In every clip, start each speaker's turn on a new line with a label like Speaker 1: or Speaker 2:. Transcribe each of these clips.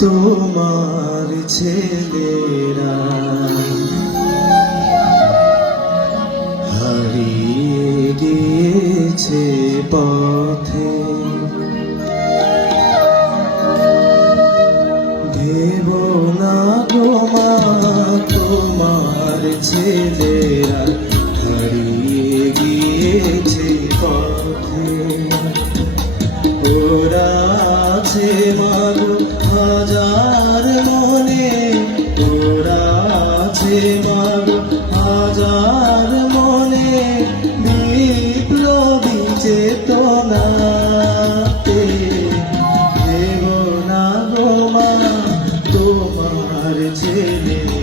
Speaker 1: তোমার ছেলেরা। হারিয়ে গিয়েছে পথে। দেব না তোমা, তোমার ছেলেরা। হারিয়ে গিয়েছে পথে। ওরা আছে তোমার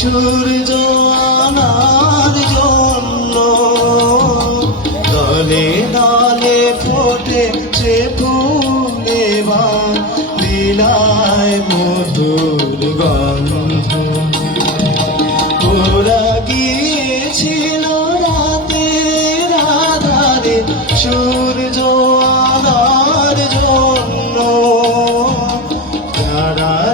Speaker 1: সূর্য আনার জন্য। দলে দলে ফোটেছে ফুলে বা লীলায় মধুর গন্ধ। ওরা গিয়েছিল রাতের আধারে সূর্য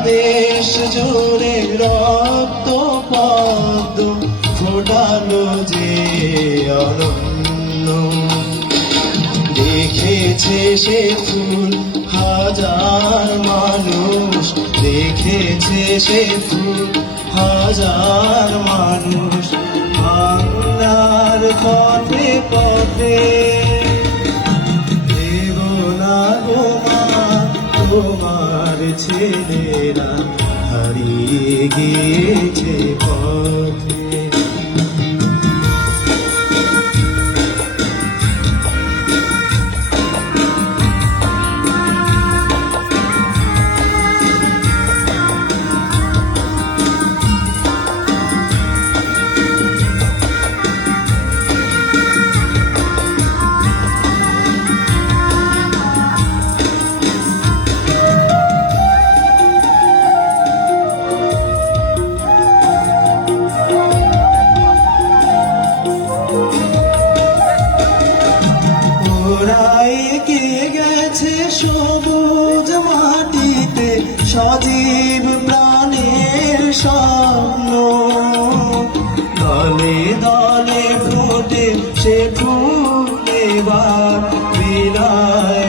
Speaker 1: দেশ জুড়ে রক্ত পদ্ম ফোটালো যে অরণ্য দেখেছে সে ফুল হাজার মানুষ। দেখেছে সে ফুল হাজার মানুষ। বাংলার পথে পথে দেব না গো মা। তোমার ছেলেরা হারিয়ে গিয়েছে পথে। সজীব প্রাণের স্বপ্ন। দলে দলে ফোটে সে ফুল এবার বিদায়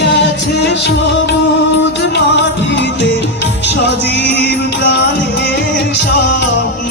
Speaker 1: গেছে সবুজ মাটিতে সজীব প্রাণের স্বপ্ন।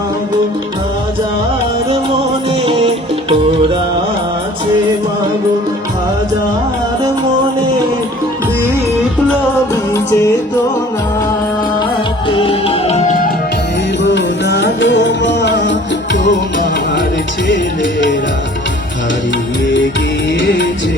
Speaker 1: চেতনাতে না তোমার ছেলেরা হারিয়ে গিয়েছে